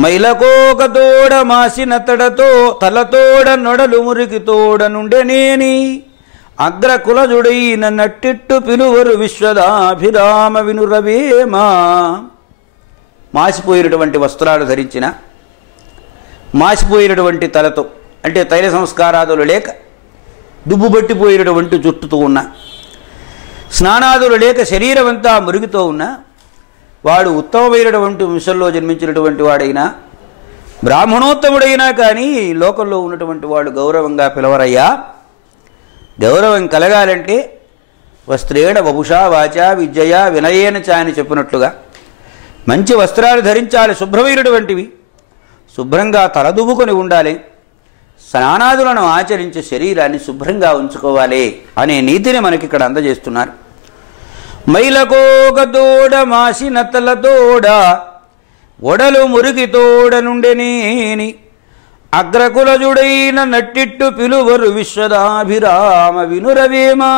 మైలకోక తోడ మాసిన తడతో తలతోడ నొడలు మురికి తోడ నుండెనేని అగ్ర కులజుడైన నట్టిట్టు పిలువరు విశ్వదాభిరామ వినురవేమా. మాసిపోయినటువంటి వస్త్రాలు ధరించిన మాసిపోయినటువంటి తలతో అంటే తైల సంస్కారాదులు లేక దుబ్బు పట్టిపోయినటువంటి జుట్టుతో ఉన్న స్నానాదులు లేక శరీరమంతా మురుగుతో ఉన్న వాడు ఉత్తమమైనటువంటి వంశంలో జన్మించినటువంటి వాడైనా బ్రాహ్మణోత్తముడైనా కానీ లోకంలో ఉన్నటువంటి వాడు గౌరవంగా పిలవరయ్యా. గౌరవం కలగాలంటే వస్త్రేణ వపుషా వాచ విద్యయ వినయేన చ అని చెప్పినట్లుగా మంచి వస్త్రాలు ధరించాలి శుభ్రమైనటువంటివి శుభ్రంగా తలదువ్వుకొని ఉండాలి స్నానాదులను ఆచరించి శరీరాన్ని శుభ్రంగా ఉంచుకోవాలి అనే నీతిని మనకి ఇక్కడ అందజేస్తున్నారు. మైలకోక తోడ మాసిన తలతోడ ఒడలు మురికి తోడ నుండెనేని అగ్రకులజుడైన నట్టిట్టు పిలువరు విశ్వదాభిరామ వినురవేమా.